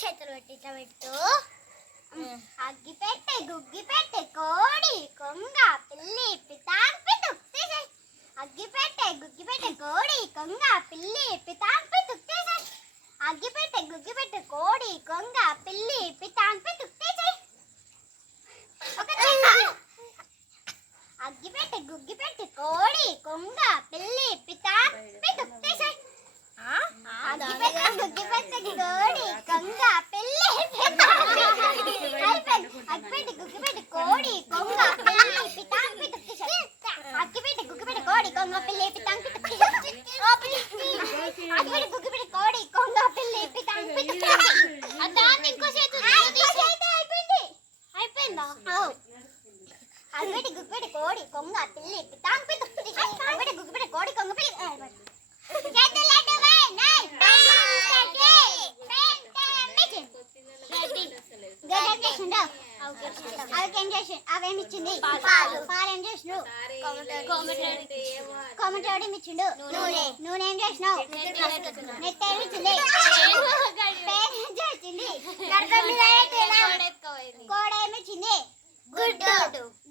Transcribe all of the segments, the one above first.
చేతులు పెట్టి ఇట్లా పెట్టు. అగ్గి పెట్టే గుగ్గి పెట్టే కోడి కొంగ పిల్లి పితాంపి తుక్తేసే. అగ్గి పెట్టే గుగ్గి పెట్టే కోడి కొంగ పిల్లి పితాంపి తుక్తేసే. అగ్గి పెట్టే గుగ్గి పెట్టే కోడి కొంగ పిల్లి పితాంపి తుక్తేసే. అగ్గి పెట్టే గుగ్గి పెట్టే కోడి కొంగ పిల్లి పితాంపి తుక్తేసే. అగ్గి పెట్టే గుగ్గి పెట్టే కోడి కొంగ పిల్లి పితాంపి అగ్గిపెట్టె గుగ్గిపెట్టె కోడి కొంగ పిల్లి పితాంపి తుక్తేసే. అగ్గిపెట్టె గుగ్గిపెట్టె కోడి కొంగ పిల్లి పితాంపి తుక్తేసే. అగ్గిపెట్టె గుగ్గిపెట్టె కోడి కొంగ పిల్లి పితాంపి తుక్తేసే. ఇంకో చేతు అయిపోయింది. అయిపోయిందా? అగ్గిపెట్టె గుగ్గిపెట్టె కోడి కొంగ పిల్లి పితాంపి తుక్తేసే. అగ్గిపెట్టె గుగ్గిపెట్టె కోడి కొంగ పిల్లి అవేమి ఇచ్చింది? పాలు ఏం చేసినావు? కోమటోడి ఇచ్చిండు. నూనె ఏం చేసినావు? నెత్తి ఏమి ఇచ్చింది? పేరు ఏం చేసింది? కోడ ఏమి ఇచ్చింది? గుడ్డు.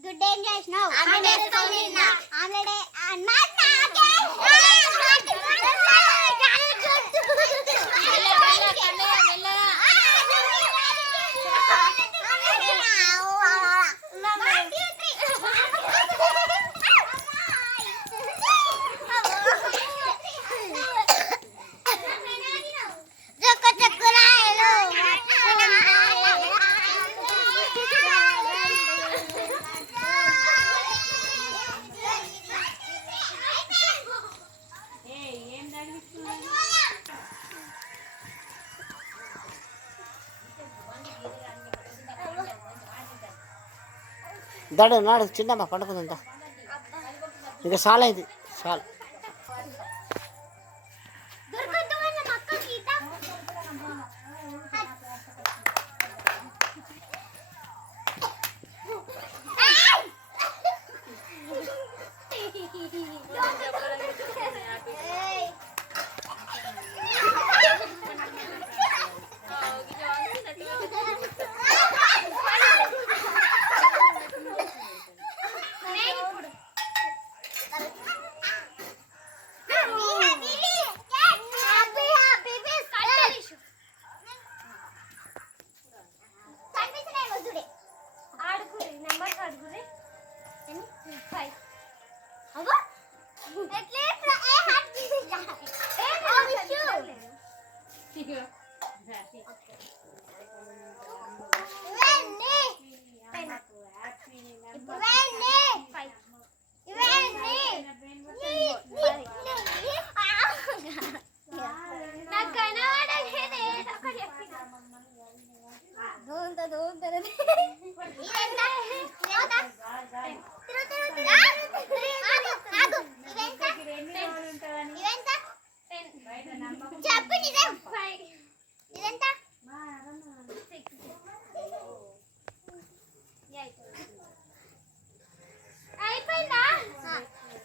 గుడ్డు ఏం చేసినావు? ఆమ్లెట్. దడు నాడు చిన్నమ్మ పండుకుందా ఇక చాలా ఇది చాలా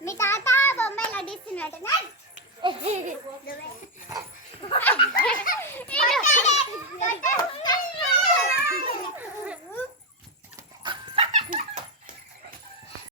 మీ తాత బొమ్మాయిలు అడిస్తున్నాడు.